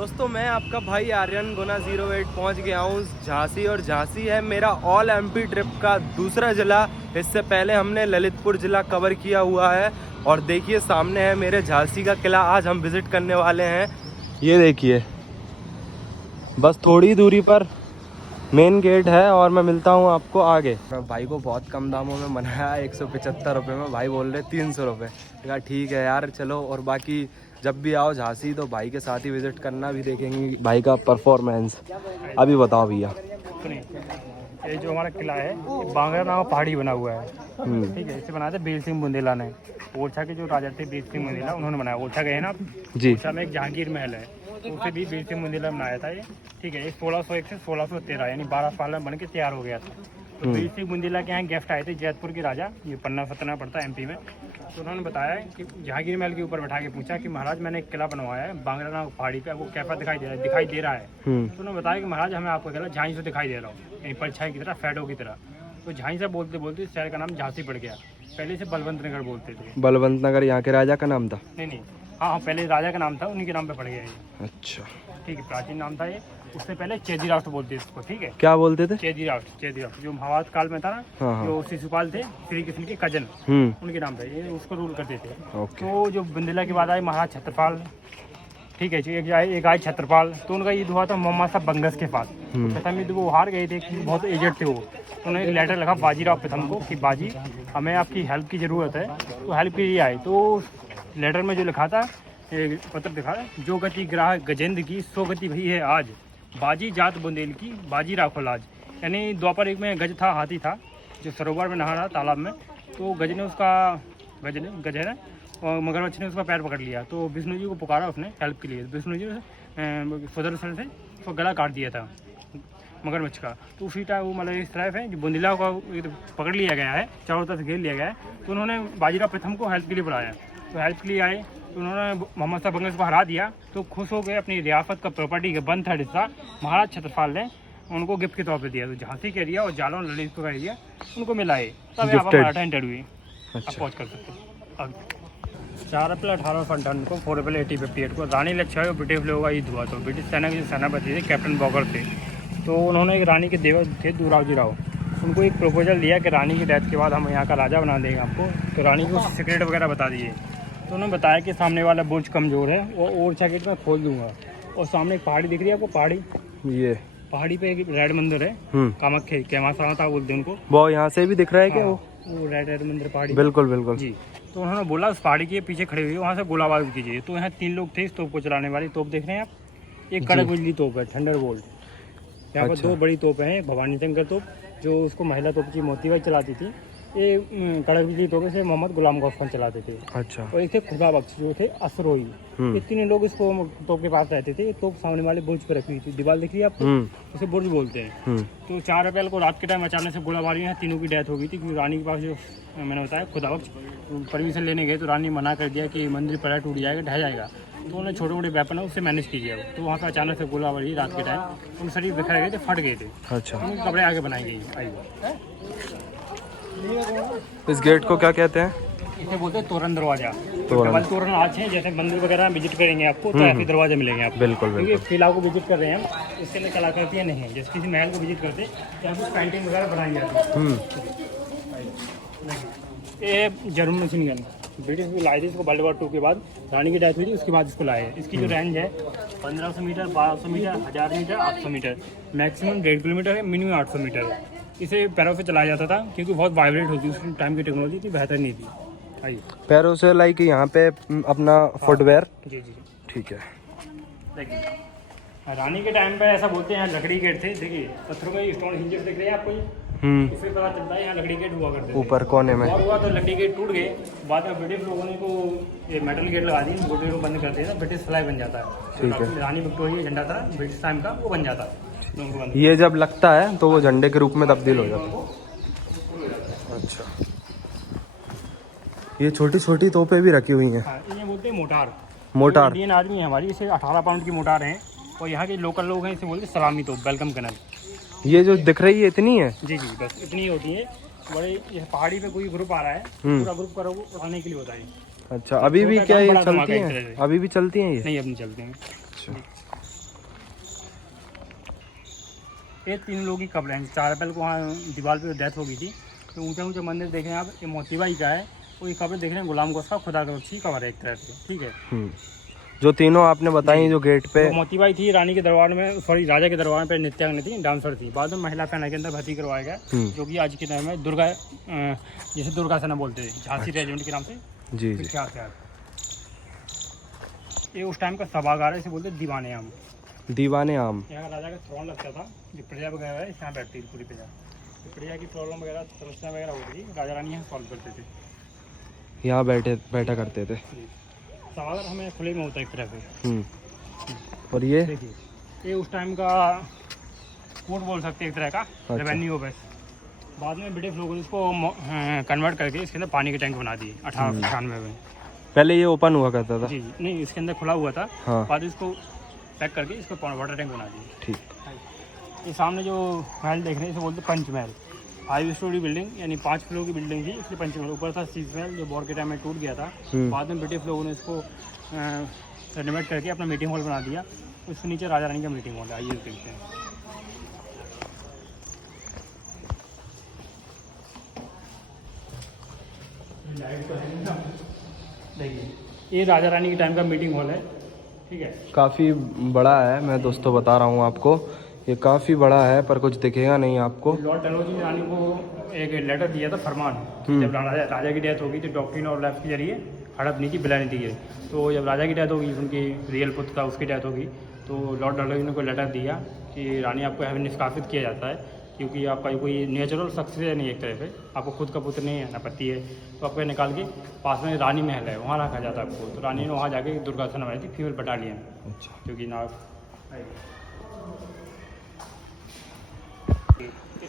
दोस्तों मैं आपका भाई आर्यन गुना 08 पहुंच गया हूँ झांसी। और झांसी है मेरा ऑल एमपी ट्रिप का दूसरा ज़िला। इससे पहले हमने ललितपुर ज़िला कवर किया हुआ है। और देखिए सामने है मेरे झांसी का किला, आज हम विज़िट करने वाले हैं। ये देखिए बस थोड़ी दूरी पर मेन गेट है और मैं मिलता हूँ आपको आगे। मैं भाई को बहुत कम दामों में मनाया, 175 रुपये में। भाई बोल रहे 300 रुपये। कहा ठीक है यार चलो। और बाकी जब भी आओ झांसी तो भाई के साथ ही विजिट करना, भी देखेंगे भाई का परफॉर्मेंस। अभी बताओ भैया। ये जो हमारा किला है बांगरा नाम पहाड़ी बना हुआ है, ठीक है। इसे बनाया था बीर सिंह बुंदेला ने। ओरछा के जो राजा थे बीर सिंह बुंदेला, उन्होंने बनाया। ओरछा गए ना जी, ओरछा में एक जहांगीर महल है, तो उसे भी बीर सिंह बुंदेला बनाया था ये, ठीक है। ये 1601 से 1613 यानी 12 साल में बन के तैयार हो गया था। तो बीर सिंह बुंदेला के यहाँ गेस्ट आए थे जैतपुर के राजा, ये पन्ना सतना पड़ता है एमपी में। तो उन्होंने बताया कि जहांगीर महल के ऊपर बैठा के पूछा कि महाराज मैंने एक किला बनवाया है बांगरा नाम पहाड़ी पे, वो कैसा दिखाई दे रहा है। तो उन्होंने बताया कि महाराज हमें आपका किला झांसी से दिखाई दे रहा हूँ, यानी परछाई की तरह, फैडो की तरह। तो झांसी से बोलते बोलते इस शहर का नाम झांसी पड़ गया। पहले से बलवंत नगर बोलते थे। बलवंत नगर यहाँ के राजा का नाम था? नहीं, हाँ पहले राजा का नाम था, उन्हीं के नाम पे पड़ गया ये। अच्छा ठीक है, प्राचीन नाम था ये। उससे पहले चेदी राष्ट्र बोलते थे इसको, ठीक है। क्या बोलते थे? चेदी राष्ट्र जो महाभारत काल में था ना। हाँ। जो शिशुपाल थे श्री कृष्ण के कजन, उनके नाम था ये, उसको रूल करते थे। तो जो बुंदेला के बाद आए महाराज छत्रपाल, ठीक है जी, एक आए छत्रपाल। तो उनका युद्ध हुआ था मोहम्मद साहब बंगस के पास। प्रथम युद्ध वो हार गए थे, बहुत एजेड थे वो। तो उन्होंने एक लेटर लिखा बाजीराव प्रथम को कि बाजी हमें आपकी हेल्प की ज़रूरत है, तो हेल्प के लिए आए। तो लेटर में जो लिखा था, एक पत्र दिखा, जो गति ग्राह गजेंद्र की सो गति भई है आज, बाजी जात बुंदेल की बाजी राखो लाज। यानी द्वापर एक में गज था, हाथी था, जो सरोवर में नहा रहा तालाब में। तो गज ने उसका गज है ना, और मगरमच्छ ने उसका पैर पकड़ लिया। तो विष्णु जी को पुकारा उसने हेल्प के लिए। विष्णु जी ने सुदर्शन से उसका गला काट दिया था मगरमच्छ का। तो उसी टाइम वो मतलब इस तरह है जो बुंदेला का पकड़ लिया गया है, चारों तरफ से घेर लिया गया है। तो उन्होंने बाजीराव प्रथम को हेल्प के लिए बुलाया। तो हेल्प के लिए आए, तो उन्होंने मोहम्मद साहब बंगस को हरा दिया। तो खुश हो गए, अपनी रियासत का प्रॉपर्टी का बंद था हिस्सा महाराज छत्रपाल ने उनको गिफ्ट के तौर पे दिया। तो झांसी के एरिया और जालौन ललितपुर का एरिया उनको मिला है। तब यहाँ पर मराठा इंटरव्यू आप पहुँच कर सकते हैं। 4 अप्रैल 1858 को 4 अप्रैल 1858 को रानी लक्ष्मीबाई और ब्रिटिश लोगों का युद्ध हुआ। तो ब्रिटिश सेना के जो सेनापति थे कैप्टन बॉगर थे, तो उन्होंने एक रानी के देवर थे दूरावजी राव, उनको एक प्रपोजल दिया कि रानी की डेथ के बाद हम यहाँ का राजा बना देंगे आपको। तो रानी को सीक्रेट वगैरह बता दिए। तो उन्होंने बताया कि सामने वाला बुर्ज कमज़ोर है, वो ओरछा गेट में खोल दूंगा। और सामने एक पहाड़ी दिख रही है आपको, पहाड़ी, ये पहाड़ी पे एक रेड मंदिर है, कामाख्या कैमासा बोलते हैं उनको। वो यहाँ से भी दिख रहा है क्या? वो रेड मंदिर पहाड़ी, बिल्कुल जी। तो उन्होंने बोला उस पहाड़ी के पीछे खड़े हुए वहाँ से गोलाबारी कीजिए। तो यहाँ 3 लोग थे इस तोप को चलाने वाली। तोप देख रहे हैं आप, एक कड़क बिजली तोप है थंडरबोल्ट। यहाँ पर 2 बड़ी तोपें हैं, भवानी शंकर तोप जो उसको महिला तोप की मोतीबाई चलाती थी, ये कड़क बिजली तोपे से मोहम्मद गुलाम गौस चलाते थे। अच्छा। और एक थे खुदा बख्श जो थे असरोही। ये 3 लोग इसको तोप के पास रहते थे। तोप सामने वाले बुर्ज पर रखी हुई थी, दीवार दिख रही है आपको, उसे बुर्ज बोलते हैं। तो 4 अप्रैल को रात के टाइम अचानक से गोलाबारी में तीनों की डेथ हो गई थी। क्योंकि रानी के पास जो मैंने बताया खुदा बख्श परमिशन लेने गए, तो रानी मना कर दिया कि मंदिर पड़ा टूट जाएगा, ढह जाएगा। तो उन्होंने छोटे मोटे वेपन है उससे मैनेज कीजिए। तो वहाँ से अचानक से गोलाबारी रात के टाइम, उन शरीर बिखर गए थे, फट गए थे। अच्छा। उनके कपड़े आगे बनाई गई। इस गेट को क्या कहते हैं? इसे बोलते हैं तोरण दरवाजा। डबल तोरण आज हैं, जैसे मंदिर वगैरह विजिट करेंगे आपको तो ऐसे दरवाजे मिलेंगे आपको। बिल्कुल। क्योंकि किला को विजिट कर रहे हैं हम, इसके लिए कलाकृतियाँ नहीं है। जैसे किसी महल को विजिट करते हैं यहाँ कुछ पेंटिंग वगैरह बनाई जाती है। ये जर्मन मशीन गन ब्रिटिश भी लाए थे इसको वर्ल्ड वॉर 2 के बाद। रानी की डेथ हुई थी, उसके बाद इसको लाए। इसकी जो रेंज है 1500 metre, 1200 metre, 1000 metre, 800 metre, maximum 1.5 kilometre है, मिनिमम 800 मीटर। इसे पैरों पे चलाया जाता था क्योंकि बहुत वाइब्रेट होती थी, उस टाइम की टेक्नोलॉजी थी, बेहतर नहीं थी। आइए पैरों से लाइक यहाँ पे अपना फुटवेयर। जी, ठीक है। देखिए रानी के टाइम पे ऐसा बोलते हैं, यहाँ लकड़ी गेट थे। देखिए पत्थरों के स्टोन हिंजेस दिख रहे हैं आपको, इससे पता चलता है यहाँ लकड़ी गेट हुआ करते थे। ऊपर कोने में और हुआ तो लकड़ी गेट टूट गए। बाद में ब्रिटिश लोगों ने को ये मेटल गेट लगा दिए, बोटे को बंद करते हैं, ब्रिटिश फ्लैग बन जाता है। ठीक है। रानी विक्टोरिया झंडा था ब्रिटिश टाइम का, वो बन जाता है। ये जब लगता है तो वो झंडे के रूप में तब्दील हो जाता है। अच्छा। ये छोटी छोटी तोपें भी रखी हुई हैं। ये बोलते हैं मोटार। इंडियन आदमी है हमारी, इसे 18 पाउंड की मोटार है। और यहाँ के लोकल लोग हैं, इसे बोलते हैं सलामी तोप, वेलकम कनल। ये जो दिख रही है इतनी है? जी, बस इतनी होती है। बड़े ये पहाड़ी पे कोई ग्रुप आ रहा है, पूरा ग्रुप करो उठाने के लिए होता है। अच्छा। अभी भी क्या ये चलती हैं? अभी भी चलती हैं ये? नहीं, अब नहीं चलती हैं। अच्छा। ये 3 लोगों की कब्र हैं। 4 अप्रैल को वहाँ दीवार पे डेथ हो गई थी। तो ऊँचे ऊँचे मंदिर देख रहे हैं आप, ये मोतीबाई का है। वो ये कब्र देख रहे हैं गुलाम गोश्त का खुदा का बख्शी कब्र है एक तरह से, ठीक है। जो तीनों आपने बताई जो गेट पे, तो मोतीबाई थी रानी के दरबार में, सॉरी राजा के दरबार में नृत्यांगना थी, डांसर थी। बाद में महिला सेना के अंदर भर्ती करवाया गया, जो कि आज के टाइम में दुर्गा, जिसे दुर्गा सेना बोलते हैं, झांसी रेजिमेंट के नाम से जी विख्यात है। ये उस टाइम का सभागार है, इसे बोलते दीवाने आम। दीवाने आम, यहाँ राजा का थ्रोन लगता था, जो प्रजा वगैरह है यहाँ बैठती थी पूरी प्रजा। तो प्रजा की प्रॉब्लम वगैरह समस्या वगैरह होती थी, राजा रानी यहाँ सॉल्व करते थे, यहाँ बैठा करते थे। सभागार हमें खुले में होता है एक तरह से। और ये देखिए, ये उस टाइम का कोर्ट बोल सकते हैं एक तरह का, रेवेन्यू ऑफिस। बाद में ब्रिटिश लोगों ने इसको कन्वर्ट करके इसके अंदर पानी के टैंक बना दिए 1898 में। पहले ये ओपन हुआ करता था? जी नहीं, इसके अंदर खुला हुआ था। हाँ। बाद इसको पैक करके इसको वाटर टैंक बना दिए। ठीक। ये सामने जो महल देख रहे हैं इसे बोलते पंचमहल। 5 स्टोरी बिल्डिंग, यानी 5 फ्लोर की बिल्डिंग थी, इसलिए पंचमहल। ऊपर था शीश महल, जो वॉर के टाइम में टूट गया था। बाद में ब्रिटिश लोगों ने इसको रेनोवेट करके अपना मीटिंग हॉल बना दिया। उसके नीचे राजा रानी का मीटिंग हॉल है, आइए देखते हैं। देखिए, ये राजा रानी के टाइम का मीटिंग हॉल है, ठीक है। काफ़ी बड़ा है, मैं दोस्तों बता रहा हूँ आपको, ये काफ़ी बड़ा है, पर कुछ दिखेगा नहीं आपको। लॉर्ड डलहौजी ने रानी को एक लेटर दिया था, फरमान। जब राजा की डेथ होगी तो डॉक्ट्रिन और लैफ्ट के जरिए हड़प नीति बिला नीति है। तो जब राजा की डेथ होगी, उनकी रियल पुत्र था, उसकी डेथ होगी, तो लॉर्ड डलहौजी ने कोई लेटर दिया कि रानी आपको यहाँ निष्कासित किया जाता है, क्योंकि आपका कोई नेचुरल सक्सेस नहीं है, एक तरह से आपको खुद का पुत्र नहीं है, ना पति है। तो आपको निकाल के पास में रानी महल है, वहाँ रखा जाता है आपको। तो रानी ने वहाँ जाके दुर्गा सेना बनाई थी, फीमेल बटालियन। अच्छा। क्योंकि ना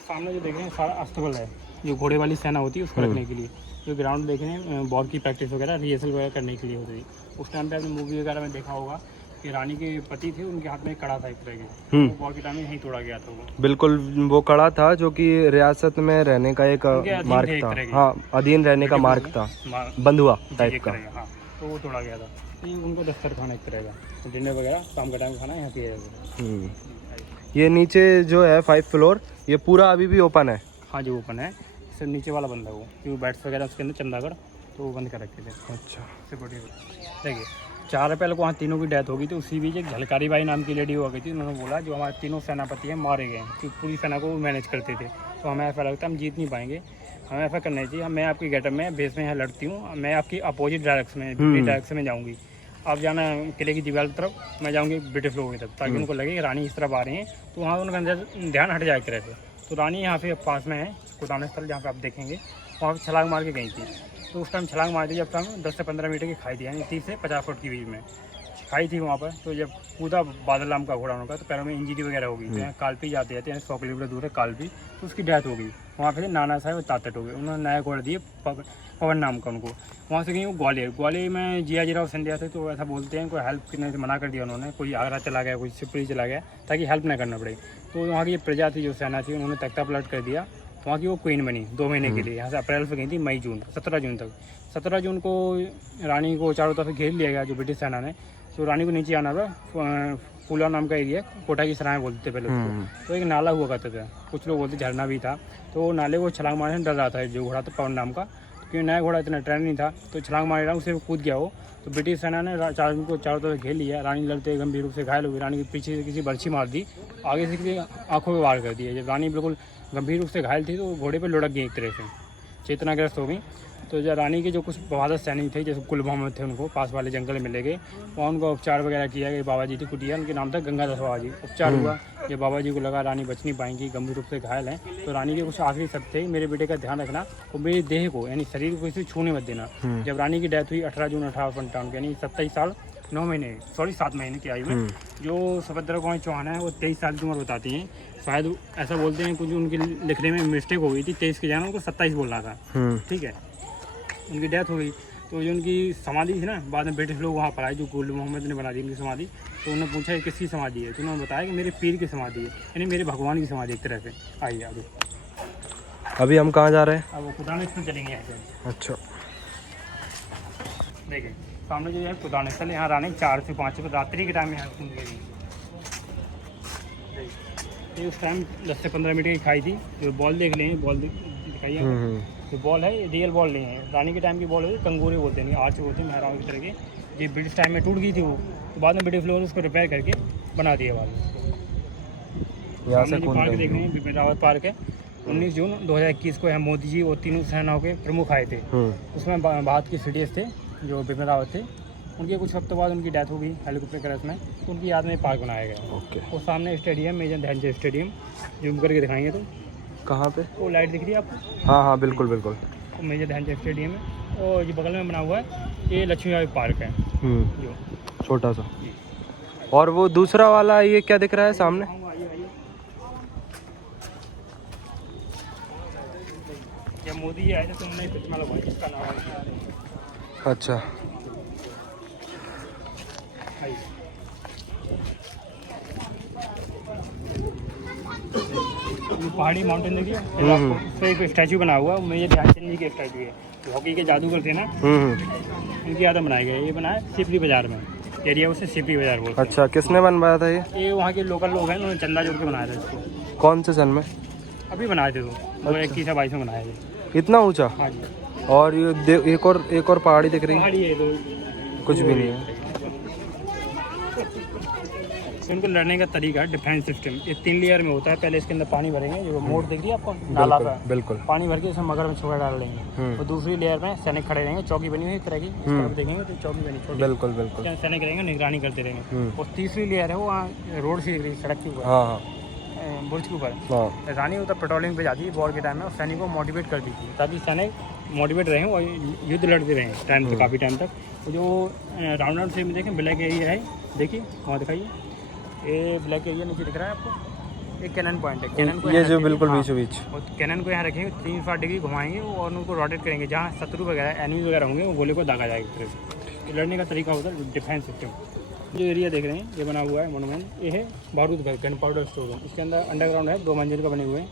सामने जो देख रहे हैं सारा अस्तबल है, जो घोड़े वाली सेना होती है उसको रखने के लिए। जो ग्राउंड देख रहे हैं वॉर की प्रैक्टिस वगैरह, रिहर्सल वगैरह करने के लिए होती थी। उस टाइम पे आपने मूवी वगैरह में देखा होगा कि रानी के पति थे, उनके हाथ में एक कड़ा था एक तरह के, वो वॉर के टाइम में यहीं तोड़ा गया था। वो बिल्कुल वो कड़ा था जो कि रियासत में रहने का एक मार्ग था। हाँ, अधीन रहने का मार्ग था, बंधुआ टाइप का। हाँ, तो वो तोड़ा गया था। ये उनको दस्तरखाना खाना एक तरह का, तो डिनर वगैरह शाम का टाइम खाना यहाँ पे। ये नीचे जो है 5 फ्लोर, ये पूरा अभी भी ओपन है? हाँ जी, ओपन है। सिर्फ नीचे वाला बंद है वो, क्योंकि बैट्स वगैरह उसके अंदर चंदागढ़, तो वो बंद कर रखे थे। अच्छा। सिक्योरिटी देखिए, 4 अप्रैल को वहाँ तीनों की डेथ होगी। तो उसी बीच एक झलकारी बाई नाम की लेडी हो गई थी। उन्होंने बोला जो हमारे तीनों सेनापति हैं मारे गए हैं, क्योंकि पूरी सेना को मैनेज करते थे। तो हमें ऐसा लगता है हम जीत नहीं पाएंगे, हमें ऐसा करना चाहिए। मैं आपकी गेटअप में बेस में यहाँ लड़ती हूँ, मैं आपकी अपोजिट डायरेक्शन में जाऊँगी। आप जाना किले की दीवार की तरफ, मैं जाऊँगी ब्रिटिश लोगों की तरफ, ताकि उनको लगे कि रानी इस तरफ आ रही हैं, तो वहाँ उनका अंदर ध्यान हट जाए एक तरह से। तो रानी यहाँ पे पास में है कुदान स्थल, जहाँ पे आप देखेंगे, वहाँ पे छलांग मार के गई थी। तो उस टाइम छलांग मार दी जब टाइम 10 से 15 मीटर की खाई थी, यानी 30 से 50 फुट के बीच में खाई थी वहाँ पर। तो जब कूदा बादल नाम का घोड़ा उनका, तो पैरों में इंजरी वगैरह हो गई थी। कालपी जाते हैं 100 किलोमीटर दूर है कालपी, तो उसकी डेथ हो गई। वहाँ पे नाना साहब और तातट हो गए, उन्होंने नया घोड़ा दिए पवन नाम का उनको। वहाँ से गई वो ग्वालियर में जियाजी राव सिंधिया थे, तो ऐसा बोलते हैं कोई हेल्प करने से मना कर दिया उन्होंने। कोई आगरा चला गया, कोई सिपरी चला गया, ताकि हेल्प ना करना पड़े। तो वहाँ की प्रजा थी, जो सेना थी, उन्होंने तख्ता पलट कर दिया। वहाँ की वो क्वीन बनी 2 महीने के लिए। यहाँ से अप्रैल से गई थी मई जून, 17 जून तक। 17 जून को रानी को चारों तरफ घेर लिया गया जो ब्रिटिश सेना ने। तो रानी को नीचे आना था, फूला नाम का एरिया, कोटा की सराय बोलते थे पहले उसको। तो एक नाला हुआ करता था, कुछ लोग बोलते झरना भी था। तो नाले को छलांग मारने से डर रहा था जो घोड़ा था पवन नाम का, क्योंकि नया घोड़ा इतना ट्रेंड नहीं था। तो छलांग मार रहा उसे कूद गया वो। तो ब्रिटिश सेना ने को चारों तरफ घेर लिया। रानी लड़ते गंभीर रूप से घायल हो गई। रानी के पीछे से किसी बर्छी मार दी, आगे से किसी आंखों में वार कर दिया। जब रानी बिल्कुल गंभीर रूप से घायल थी, तो घोड़े पर लुढ़क गई एक तरह से, चेतनाग्रस्त हो गई। तो जब रानी के जो कुछ बहादुर सैनिक थे, जैसे कुल मोहम्मद थे, उनको पास वाले जंगल में ले गए। वहाँ उनको उपचार वगैरह किया गया। बाबा जी थी कुटिया, उनके नाम था गंगादास बाबा जी। उपचार हुआ, जब बाबा जी को लगा रानी बच नहीं पाएंगी, गंभीर रूप से घायल हैं, तो रानी के कुछ आखिरी शब्द थे, मेरे बेटे का ध्यान रखना और मेरे देह को, यानी शरीर को किसी छूने मत देना। जब रानी की डेथ हुई 18 जून 1855, यानी 27 साल 9 महीने, सॉरी 7 महीने की आयु में। जो सुभद्रा गौरी चौहान है, वो 23 साल की उम्र बताती हैं। शायद ऐसा बोलते हैं, कुछ उनके लिखने में मिस्टेक हो गई थी, 23 के जगह उनको 27 बोलना था। ठीक है, उनकी डेथ हो गई। तो जो उनकी समाधि थी ना, बाद में ब्रिटिश लोग वहाँ पर आए, जो कुल मोहम्मद ने बना दी उनकी समाधि। तो उन्होंने पूछा ये किसकी समाधि है, तो उन्होंने बताया कि मेरे पीर की समाधि है, यानी मेरे भगवान की समाधि एक तरह से। आइए अभी हम कहाँ जा रहे हैं? अब वो कुदान स्थल चलेंगे यहाँ से। अच्छा, देखिए सामने जो है कुदान स्थल, यहाँ रानी 4 से 5 बजे रात्रि के टाइम में यहाँ ये उस टाइम 10 से 15 मिनट की खाई थी। जो बॉल देख लें, बॉल दिखाइए, जो बॉल है ये रियल बॉल नहीं है, रानी के टाइम की बॉल है, कंगूरे बोलते हैं, आर्च बोलते हैं, महराव की तरह के। ये ब्रिटिश टाइम में टूट गई थी वो, तो बाद में ब्रिटिश लोगों ने उसको रिपेयर करके बना दिया बाद में। यहाँ से पार्क देख रहे हैं, बिपिन रावत पार्क है। 19 जून 2021 को यहाँ मोदी जी और तीनों सेनाओं के प्रमुख आए थे। उसमें भारत के सीडीएस थे जो बिपिन रावत थे, उनके कुछ हफ्तों बाद उनकी डेथ हो गई हेलीकॉप्टर क्रैश में, तो उनकी याद में पार्क बनाया गया। और सामने stadium Major Dhyan Chand stadium, zoom करके दिखाएंगे तो कहाँ पे वो लाइट दिख रही है आपको? हाँ हाँ बिल्कुल बिल्कुल, वो मेजर ध्यानचंद स्टेडियम है। और ये बगल में बना हुआ है ये लक्ष्मीबाई पार्क है जो छोटा सा। और वो दूसरा वाला ये क्या दिख रहा है सामने? जब मोदी जी आए थे तो उन्होंने प्रतिमा लगवाई, इसका नाम है। अच्छा, पहाड़ी माउंटेन देखिए, उस पर एक स्टैचू बना हुआ है, मेजर ध्यानचंद जी के स्टैचू है, हॉकी के जादूगर थे ना, उनकी याद बनाया गया। ये बना है सिपरी बाजार में, एरिया उसे सिपरी बाजार बोलते हैं। अच्छा, किसने बनवाया था ये वहाँ के लोकल लोग हैं, उन्होंने चंदा जोड़ के बनाया था इसको। कौन से सन में? अभी बनाए थे तो 2021-22 में बनाया थे। इतना ऊंचा? हाँ जी। और ये एक और पहाड़ी दिख रही है? पहाड़ी है तो कुछ भी नहीं है। उनको लड़ने का तरीका है डिफेंस सिस्टम, ये 3 लेयर में होता है। पहले इसके अंदर पानी भरेंगे, जो मोड़ दिख रही है आपको नाला का, बिल्कुल पानी भर के इसमें मगरमच्छ वगैरह डाल देंगे। और दूसरी लेयर में सैनिक खड़े रहेंगे, चौकी बनी हुई है इस तरह की, इस तरफ देखेंगे तो चौकी बनी छोटी, बिल्कुल बिल्कुल, सैनिक रहेंगे, निगरानी करते रहेंगे। और तीसरी लेयर है वो वहाँ रोड से दिख रही है, सड़क के ऊपर, बुर्ज के ऊपर रानी उधर पेट्रोलिंग पे जाती है वॉर के टाइम में, और सैनिक को मोटिवेट करती थी ताकि सैनिक मोटिवेट रहें और युद्ध लड़ते रहें टाइम तक, काफ़ी टाइम तक। तो जो राउंड से में देखें ब्लैक एरिया है, देखिए वहाँ दिखाइए, ये ब्लैक एरिया नीचे दिख रहा है आपको, एक कैनन पॉइंट है। कैनन को ये जो बिल्कुल बीचों बीच, और कैनन को यहाँ रखेंगे, 360 डिग्री घुमाएंगे और उनको रोटेट करेंगे, जहाँ शत्रु वगैरह एनिमीज वगैरह होंगे वो गोले को दागा जाएगा एक तरह से। लड़ने का तरीका होता है डिफेंस सिस्टम। जो एरिया देख रहे हैं ये बना हुआ है मोनूमेंट, ये है बारूद भाई गन पाउडर स्टोर रूम। इसके अंदर अंडरग्राउंड है, 2 मंजिल का बने हुए हैं।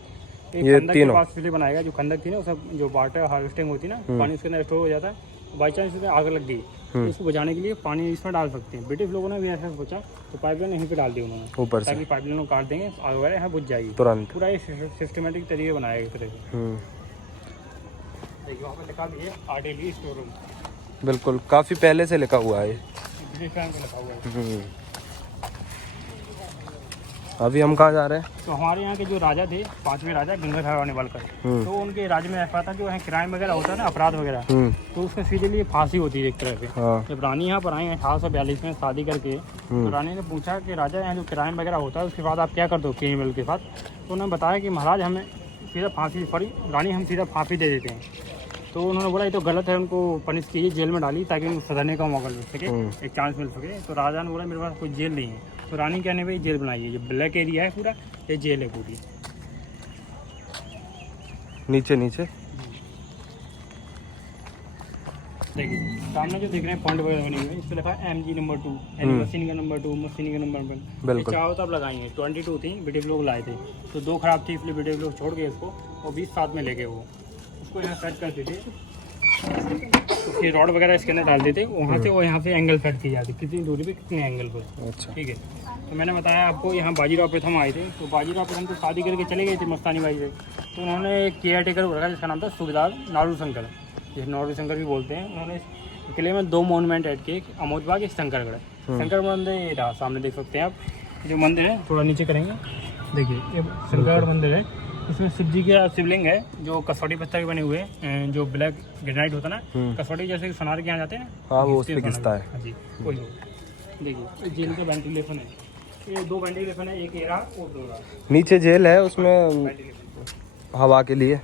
एक खंडक के पास इसलिए बनाएगा, जो खंडक थी ना, सब जो वाटर हार्वेस्टिंग होती है ना, पानी उसके अंदर स्टोर हो जाता है, बाई चांस इसमें आग लग गई तो इसको बुझाने के लिए पानी इसमें डाल सकते हैं। ब्रिटिश लोगों ने भी ऐसा सोचा तो पाइपलाइन यहीं पे डाल दी उन्होंने ऊपर से, ताकि पाइपलाइन को काट देंगे, आग वगैरह यहाँ बुझ जाएगी तुरंत। पूरा ये सिस्टमेटिक तरीके बनाया एक तरह से। देखिए वहाँ पे लिखा भी है आर्टिलरी स्टोर रूम, बिल्कुल काफ़ी पहले से लिखा हुआ है, ब्रिटिश टाइम पे लिखा हुआ है। अभी हम कहाँ जा रहे हैं? तो हमारे यहाँ के जो राजा थे, 5वें राजा गंगाधर नेवालकर, तो उनके राज्य में ऐसा था जो है क्राइम वगैरह होता है ना, अपराध वगैरह, तो उसमें सीधे लिए फांसी होती है एक तरह से। जब रानी यहाँ पर आई 1842 में शादी करके, तो रानी ने पूछा कि राजा यहाँ जो क्राइम वगैरह होता है उसके बाद आप क्या करते हो क्रिमिनल के साथ? तो उन्होंने बताया कि महाराज हमें सीधा फांसी, सॉरी रानी हम सीधा फांसी दे देते हैं। तो उन्होंने बोला ये तो गलत है, उनको पनिश कीजिए, जेल में डाली ताकि उनको सजाने का मौका मिल सके, एक चांस मिल सके। तो राजा ने बोला मेरे पास कोई जेल नहीं है, तो रानी कहने भाई जेल बनाई है, जो ब्लैक एरिया है पूरा ये जेल है पूरी। नीचे नीचे देखिए सामने जो देख रहे हैं पॉइंट वगैरह बनी हुई है, इस पर लिखा है MG नंबर 2, यानी मशीन का नंबर 2, मशीन का नंबर 1। चारों तरफ लगाई है, 22 थी, ब्रिटिश लोग लाए थे, तो 2 खराब थी इसलिए ब्रिटिश लोग छोड़ गए इसको, और 20 साथ में ले गए वो। उसको यहाँ सेट करते थे, उसकी रॉड वगैरह इसके अंदर डालते थे, वहाँ से वो यहाँ से एंगल सेट की जाती, कितनी दूरी पे कितने एंगल पर। अच्छा ठीक है। तो मैंने बताया आपको यहाँ बाजीराव प्रथम आए थे, तो बाजीराव प्रथम तो शादी करके चले गए थे मस्तानी बाई से, तो उन्होंने एक केयर टेकर रखा जिसका नाम था सूबेदार नारू शंकर, जिसे नारू शंकर भी बोलते हैं। उन्होंने किले में 2 मोनूमेंट ऐड किए, एक अमोदबाग एक शंकरगढ़। शंकर मंदिर रहा सामने देख सकते हैं आप, जो मंदिर है थोड़ा नीचे करेंगे, देखिए ये शंकरगढ़ मंदिर है। इसमें शिव जी का शिवलिंग है जो कसौटी पत्थर के बने हुए हैं, जो ब्लैक ग्रेनाइट होता है ना, कसौटी जैसे सोनार के यहाँ जाते हैं ना, हाँ वो उस पे घिसता है। हाँ जी वही। देखिए जेल का वेंटिलेशन है, ये 2 वेंटिलेशन है, एक एरा और 2 एरा। नीचे जेल है, उसमें हवा के लिए।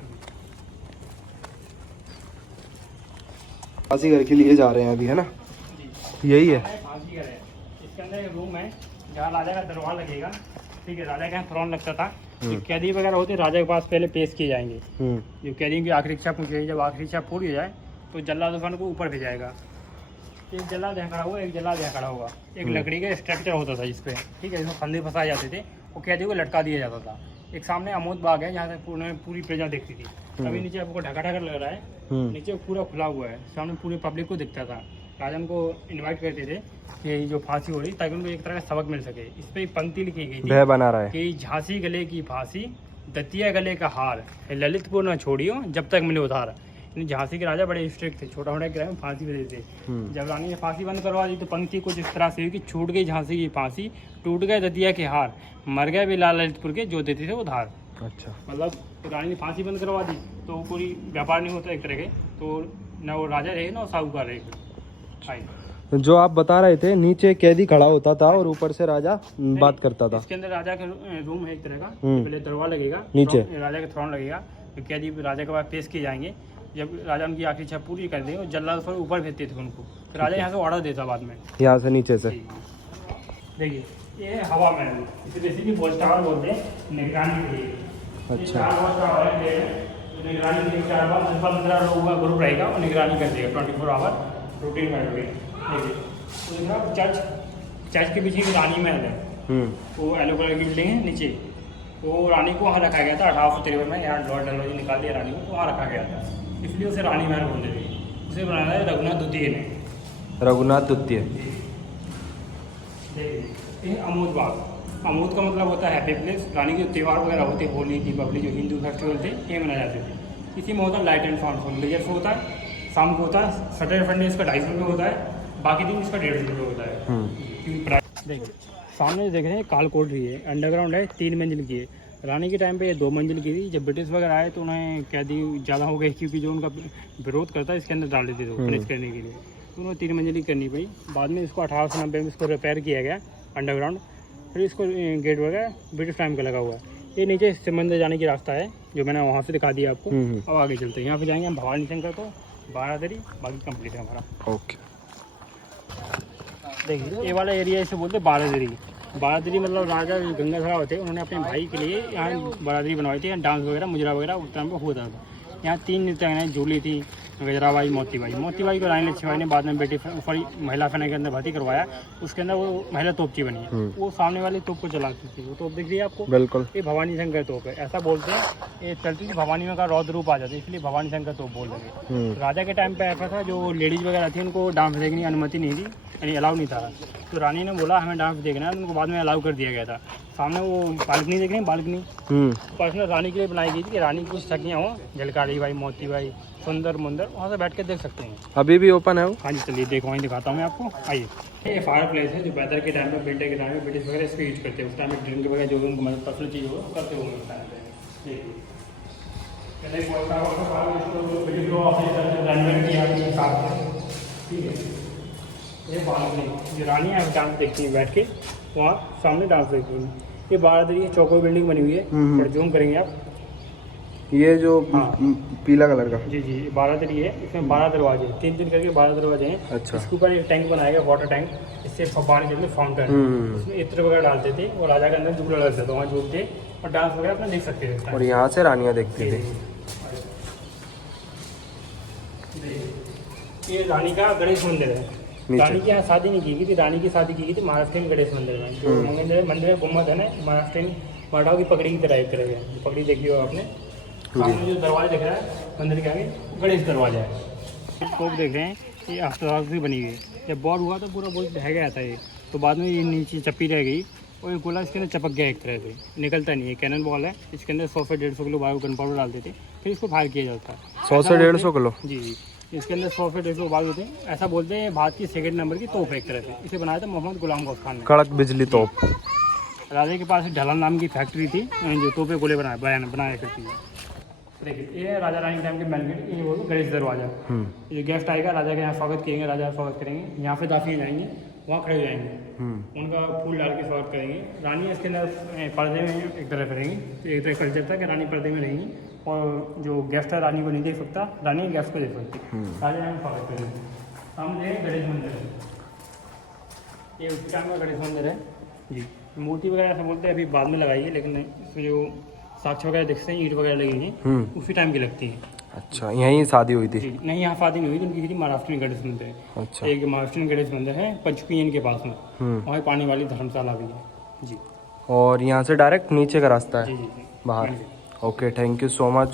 फांसी घर के लिए जा रहे हैं अभी, है ना? यही है फांसी घर है। इसके अंदर एक रूम है जहाँ राजा का दरबार लगेगा, ठीक है। राजा का थ्रोन लगता था, जो कैदी वगैरह होते राजा के पास पहले पेश किए जाएंगे, जो कैदियों की आखिरी इच्छा पूछी जाएगी। जब आखिरी इच्छा पूरी हो जाए तो जल्लाद उफान को ऊपर भेजाएगा। एक जल्लाद यहाँ खड़ा हुआ, एक जल्लाद यहाँ खड़ा हुआ, एक लकड़ी का स्ट्रक्चर होता था जिसपे, ठीक है, जिसमें फंदे फंसाए जाते थे, वो कैदियों को लटका दिया जाता था। एक सामने अमोद बाग है जहाँ से पूरी प्रजा देखती थी। अभी नीचे आपको ढका ढका लग रहा है, नीचे पूरा खुला हुआ है, सामने पूरी पब्लिक को दिखता था। राजा उनको इनवाइट करते थे कि जो फांसी हो रही ताकि उनको एक तरह का सबक मिल सके। इस पर एक पंक्ति लिखी गई थी, भय बना रहा है कि झांसी गले की फांसी, दतिया गले का हार, ललितपुर न छोड़ियो जब तक मिले उधार। झांसी के राजा बड़े स्ट्रिक्ट थे, छोटा मोटा ग्राम में फांसी दे देते। जब रानी ने फांसी बंद करवा दी तो पंक्ति कुछ इस तरह से हुई कि छूट गई झांसी की फांसी, टूट गए दतिया के हार, मर गए भी लाल ललितपुर के जो देते थे उधार। अच्छा, मतलब तो रानी ने फांसी बंद करवा दी तो कोई व्यापार नहीं होता एक तरह के, तो न वो राजा रहे ना वो साहूकार रहे। जो आप बता रहे थे नीचे कैदी खड़ा होता था और ऊपर से राजा बात करता था। इसके अंदर राजा का रूम है एक तरह का, पहले दरवाजा लगेगा, नीचे राजा का थ्रोन लगेगा, तो कैदी राजा के पास पेश किए जाएंगे। जब राजा उनकी आखिरी इच्छा पूरी कर देंगे, जल्लाद पर ऊपर भेजते थे उनको, तो राजा यहाँ से ऑर्डर देता बाद में, यहाँ से नीचे से। देखिए ये है हवा महल, इसे बेसिकली वॉच टावर बोलते हैं, निगरानी के लिए। अच्छा, निगरानी के 4-15 लोगों का ग्रुप रहेगा और निगरानी कर देगा 24 आवर रूटीन में। देखिए तो चर्च के पीछे रानी महल है, वो येलो कलर की बिल्डिंग है नीचे, वो रानी को वहाँ रखा गया था 1853 में। यहाँ लॉर्ड डलहौजी निकाल दिया रानी को, वहाँ रखा गया था, इसलिए उसे रानी महल बोलते थे। उसे बनाया है रघुनाथ द्वितीय ने। रघुनाथ द्वितीय। देखिए ये अमूद बाग, अमूद का मतलब होता है हैप्पी प्लेस। रानी के त्यौहार वगैरह होते, होली दीपावली जो हिंदू फेस्टिवल थे ये मनाए जाते थे। इसी में होता है light and sound, laser show होता है, शाम को होता है, सैटरडे संडे इसका 250 रुपये होता है, बाकी दिन इसका 150 रुपये होता है। देखिए सामने देख रहे हैं काल कोठरी है, अंडरग्राउंड है, 3 मंजिल की है। रानी के टाइम पे ये 2 मंजिल की थी। जब ब्रिटिश वगैरह आए तो उन्हें कैदी ज़्यादा हो गए, क्योंकि जो उनका विरोध करता है इसके अंदर डाल देते थे पनिश करने के लिए, तो उन्होंने 3 मंजिल करनी पड़ी। बाद में इसको 1890 में इसको रिपेयर किया गया अंडरग्राउंड, फिर इसको गेट वगैरह ब्रिटिश टाइम का लगा हुआ है। ये नीचे समंदर जाने की रास्ता है जो मैंने वहाँ से दिखा दिया आपको। अब आगे चलते हैं, यहाँ पे जाएंगे हम भवानी शंकर को, बारादरी, बाकी कंप्लीट है हमारा। ओके, देखिए ये वाला एरिया इसे बोलते हैं बारादरी। बारादरी मतलब राजा गंगाधर होते, उन्होंने अपने भाई के लिए यहाँ बारादरी बनवाई थी। यहाँ डांस वगैरह मुजरा वगैरह उस टाइम पर होता था। यहाँ 3 नृत्यांगनाएं जूली थी, गजराबाई, मोतीबाई। मोतीबाई को रानी लक्ष्मीबाई ने बाद में बेटी ऊपर महिला सेना के अंदर भर्ती करवाया, उसके अंदर वो महिला तोपची बनी है। वो सामने वाली तोप को चलाती थी, वो तोप दिख रही है आपको, बिल्कुल। ये भवानी शंकर तोप है, ऐसा बोलते हैं। ये चलती थी भवानी में का रौद्र रूप आ जाता है, इसलिए भवानी शंकर तोप बोल रहे। राजा के टाइम पे ऐसा था, जो लेडीज वगैरह थी उनको डांस देखने की अनुमति नहीं थी, यानी अलाउ नहीं था। तो रानी ने बोला हमें डांस देखना है, तो उनको बाद में अलाउ कर दिया गया था। सामने वो बालकनी देख रहे हैं, बालकनी पर्सनल रानी के लिए बनाई गई थी कि रानी की कुछ सखियाँ हो, झलकारी बाई, मोती बाई, सुंदर मुंदर, वहाँ से बैठ के देख सकते हैं। अभी भी ओपन है वो? हाँ जी, चलिए देखो वहीं दिखाता हूँ मैं आपको, आइए। ये फायर प्लेस है जो वेदर के टाइम पे, विंटर के टाइम में ब्रिटिश वगैरह इसको यूज करते हैं। उस टाइम में ड्रिंक वगैरह जो भी उनको मतलब पर्सनल चीज़ हो करते होंगे उस टाइम पे। ठीक है, ये बालकनी, जो रानी है डांस देखती है बैठ के, वहाँ सामने डांस देखती है। ये बारादरी चौकोर बिल्डिंग बनी हुई है, और जूम करेंगे आप, ये जो पीला कलर का, जी जी बारादरी है। इसमें 12 दरवाजे, 3 करके 12 दरवाजे हैं। अच्छा, इसके ऊपर एक टैंक बनाया गया, वाटर टैंक, इससे फव्वारे चलते, फाउंटेन, उसमें इत्र वगैरह डालते थे, और राजा के अंदर झूला लगता था, वहाँ झूलते और डांस वगैरह अपना देख सकते थे। और यहाँ से रानियाँ देखती थी। ये रानी का गणेश मंदिर है। रानी के यहाँ शादी नहीं की थी, रानी की शादी की थी महाराष्ट्र में गणेश मंदिर में। जो मंदिर है गुम्बद है ना, महाराष्ट्र में मराठा की पगड़ी की तरह एक तरह है, पगड़ी देखी हो आपने। सामने जो दरवाजा दिख रहा है मंदिर के आगे, गणेश दरवाजा है। तोप देख रहे हैं, ये हफ्ता से बनी हुई है। जब वॉर हुआ तो पूरा बहुत ढह गया था ये, तो बाद में ये नीचे चप्पी रह गई और ये गोला इसके अंदर चपक गया एक तरह से, निकलता नहीं है। कैनन बॉल है, इसके अंदर 100 से 150 किलो बायो गन पाउडर डालते थे, फिर इसको फायर किया जाता है। 100 से 150 किलो? जी जी, इसके अंदर 100 से 150 बाल होते हैं। ऐसा बोलते हैं भारत की 2nd नंबर की तोप है एक तरह से। इसे बनाया था मोहम्मद गुलाम गौस खान ने। कड़क बिजली तोप। राजा के पास ढलान नाम की फैक्ट्री थी जो तोपे गोले बनाया करती है। देखिए ये राजा रानी टाइम के मेन गेट, ये बोलो गणेश दरवाजा। ये गेस्ट आएगा, राजा के यहाँ स्वागत करेंगे, राजा स्वागत करेंगे। यहाँ पे दाफियाँ जाएंगे, वहाँ खड़े हो जाएंगे, उनका फूल डाल के स्वागत करेंगे। रानी इसके अंदर पर्दे में एक तरफ रहेंगी, तो एक तरह कल्चर था कि रानी पर्दे में रहेंगी, और जो गेस्ट है रानी को नहीं देख सकता, रानी गेस्ट को देख सकती। राजा यहाँ स्वागत करेंगे। सामने गणेश मंदिर है, ये उसी टाइम का गणेश मंदिर है जी। मूर्ति वगैरह ऐसा बोलते हैं अभी बाद में लगाई है, लेकिन इसमें जो साक्ष्य वगैरह दिखते हैं, ईंट वगैरह लगी हैं, उसी टाइम की लगती है। अच्छा, यहीं शादी हुई थी? नहीं, यहाँ शादी नहीं हुई थी, उनकी थी महाराष्ट्र गणेश मंदिर। अच्छा, एक महाराष्ट्र गणेश मंदिर है पंचकुयन के पास में, वहाँ पानी वाली धर्मशाला भी है जी। और यहाँ से डायरेक्ट नीचे का रास्ता है? जी जी बाहर? Okay, thank you so much.